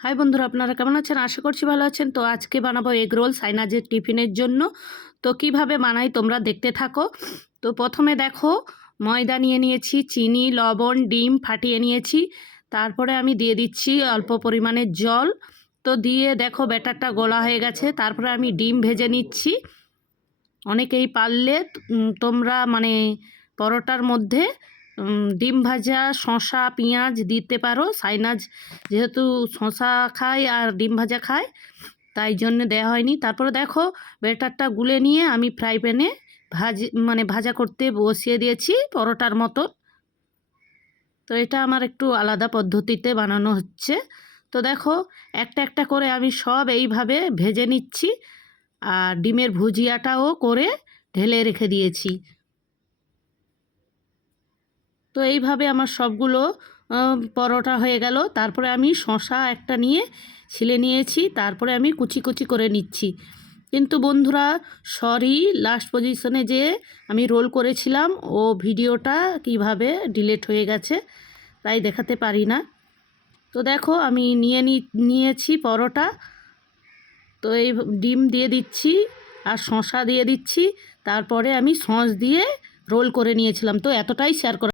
High বন্ধুরা, আপনারা কেমন আছেন? আশা করছি ভালো আছেন। তো আজকে বানাবো এগ রোল সাইনাজের টিফিনের জন্য। তো কীভাবে বানাই তোমরা দেখতে থাকো। তো প্রথমে দেখো, ময়দা নিয়ে নিয়েছি, চিনি, লবণ, ডিম ফাটিয়ে নিয়েছি। তারপরে আমি দিয়ে দিচ্ছি অল্প পরিমাণে জল। তো দিয়ে দেখো ব্যাটারটা গোলা হয়ে গেছে। তারপরে আমি ডিম ভেজে নিচ্ছি। অনেকেই পারলে তোমরা মানে পরোটার মধ্যে ডিম ভাজা, শসা, পেঁয়াজ দিতে পারো। সাইনাজ যেহেতু শশা খায় আর ডিম ভাজা খায়, তাই জন্য দেওয়া হয়নি। তারপরে দেখো, ব্যাটারটা গুলে নিয়ে আমি ফ্রাই প্যানে ভাজ মানে ভাজা করতে বসিয়ে দিয়েছি পরোটার মতো। তো এটা আমার একটু আলাদা পদ্ধতিতে বানানো হচ্ছে। তো দেখো, একটা একটা করে আমি সব এইভাবে ভেজে নিচ্ছি। আর ডিমের ভুজিয়াটাও করে ঢেলে রেখে দিয়েছি। তো এইভাবে আমার সবগুলো পরোটা হয়ে গেল। তারপরে আমি শশা একটা নিয়ে ছিলে নিয়েছি, তারপরে আমি কুচি কুচি করে নিচ্ছি। কিন্তু বন্ধুরা সরি লাস্ট পজিশনে যে আমি রোল করেছিলাম, ও ভিডিওটা কীভাবে ডিলেট হয়ে গেছে তাই দেখাতে পারি না। তো দেখো, আমি নিয়ে নিয়েছি পরোটা। তো এই ডিম দিয়ে দিচ্ছি আর শসা দিয়ে দিচ্ছি। তারপরে আমি সস দিয়ে রোল করে নিয়েছিলাম। তো এতটাই শেয়ার করা